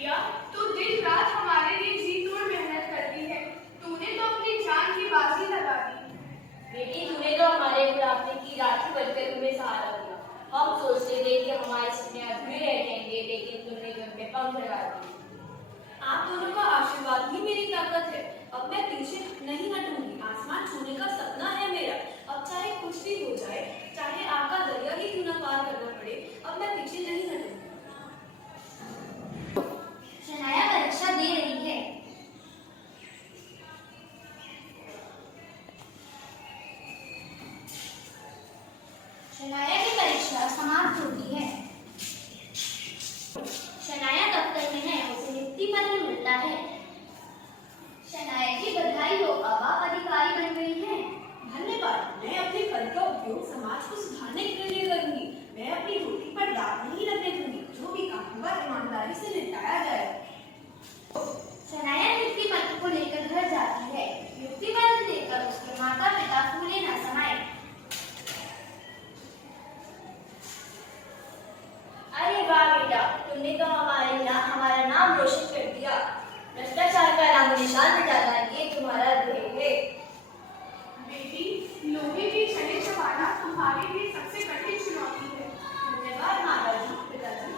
प्रिया, तू दिन रात हमारे लिए जी तोड़ मेहनत करती है। तूने तो अपनी जान की बाजी लगा दी। बेटी, तूने तो हमारे बुढ़ापे की राखी बनकर हमें सहारा दिया। हम सोचते थे कि हमारे सपने अधूरे रह जाएंगे, लेकिन तुमने भी उनमें पंख लगा दिए। आप दोनों का आशीर्वाद ही मेरी ताकत है। अब मैं पीछे नहीं हटूंगी। आसमान छूने का सपना है मेरा। अब चाहे कुछ भी हो जाए, चाहे आग का दरिया ही क्यों न पार करना पड़े, अब मैं पीछे नहीं हटूंगी। शनाया परीक्षा दे रही है। शनाया की परीक्षा समाप्त होती है। शनाया दफ्तर में है, उसे नियुक्ति पत्र मिलता है। शनाया जी बधाई हो, अब आप अधिकारी बन गई हैं। धन्यवाद। मैं अपने पद का उपयोग समाज को सुधारने के लिए करूंगी। मैं अपनी रोटी पर दाग नहीं लगने दूंगी। जो भी काम होगा ईमानदारी से निपटाया जाए। शनाया नियुक्ति पत्र को लेकर घर जाती है। नियुक्ति पत्र देकर उसके माता पिता फूले न समाये। अरे वाह बेटा, तुमने तो हमारा नाम रोशन कर दिया। भ्रष्टाचार का नाम निशान मिटाना ये तुम्हारा ध्येय है। बेटी, लोहे की छड़ें चबाना तुम्हारे लिए सबसे कठिन चुनौती है। धन्यवाद माताजी, पिताजी।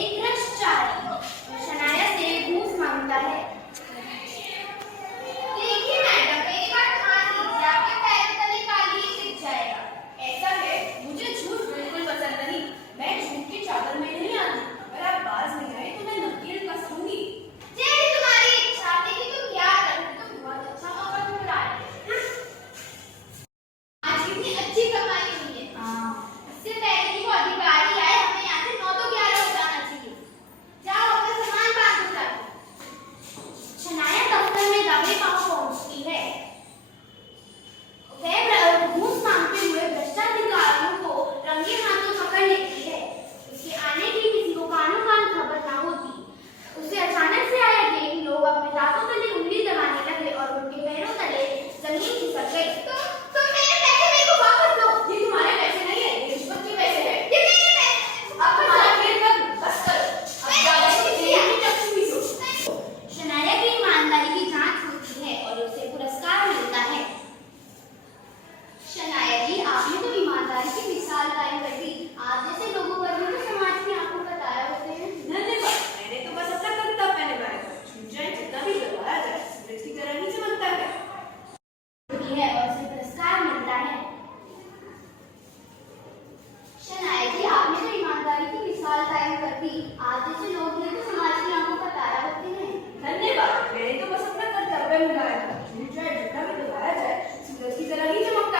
एक भ्रष्टाचारी शनाया से घूस मांगता है। देखिए मैडम, एक बार मान लीजिए, आपके पैरों तले काली दिख जाएगा। ऐसा है, मुझे झूठ बिल्कुल पसंद नहीं। मैं झूठ की चादर में नहीं आती। अगर आप बाज नहीं आए तो मैं नकेल कसूंगी। जैसी तुम्हारी इच्छा, लेकिन तुम क्या करोगे? तुम बहुत अच्छा मौका ढूंढ रहे हो। आज कितनी अच्छी कमाई हुई है। इससे पहले कि वो अधिकारी आए, हमें यहाँ से 9 तो 11 हो जाना चाहिए। जाओ अपना सामान बांधो जाके। शनाया दफ्तर में दबे पांव पहुंचती है। वह घूस मांगते हुए भ्रष्टाधिकारियों को रंगे हाथों पकड़ लेती है। उसके आने की किसी को कानो कान खबर ना होती। उसे अचानक से आया कि लोग अपने दांतों तले उंगली दबाने लगे और उनके पैरों तले जमीन खिसक गई। तुम मेरे पैसे मेरे को वापस दो। ये तुम्हारे पैसे नहीं है, ये रिश्वत के पैसे हैं। ये मेरे पैसे। अब तुम्हारा खेल कर बस करो। अब ज्यादा से तेरी टक्की भी दो। शनाया की ईमानदारी की जांच होती है और उसे पुरस्कार मिलता है। शनाया जी, आपने तो ईमानदारी की मिसाल कायम कर दी। आप जैसे लोगों पर भी तो समाज की आंखों का तारा होते हैं। धन्यवाद। मैंने तो बस अपना कर्तव्य निभाया था। छूट जाए जितना भी दबाया जाए, सूरज की तरह ही चमकता है। है और उसे पुरस्कार मिलता है। शनाया जी, आपने तो ईमानदारी की मिसाल कायम कर दी। आप जैसे लोग भी तो समाज की आंखों का तारा होते हैं। धन्यवाद। मैंने तो बस अपना कर्तव्य निभाया था। छूट जाए जितना भी दबाया जाए, सूरज की तरह ही चमकता है।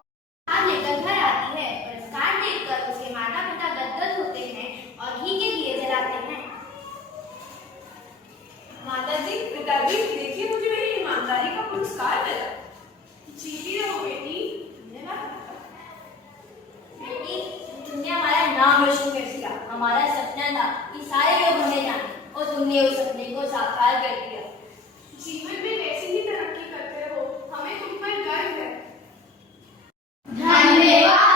आज लेकर घर आती है। पुरस्कार देखकर उसके माता पिता गदगद होते हैं और घी के दिए जलाते हैं। माताजी, पिताजी, देखिए मुझे मेरी ईमानदारी का पुरस्कार मिला। जीती रहो बेटी। धन्यवाद। बेटी, तुमने हमारा नाम रोशन कर दिया। हमारा सपना था कि सारे लोग हमें जाने, और तुमने उस सपने को साकार कर दिया। जीवन में वैसे ही तरक्की करते रहो, हमें तुम पर गर्व है। धन्यवाद।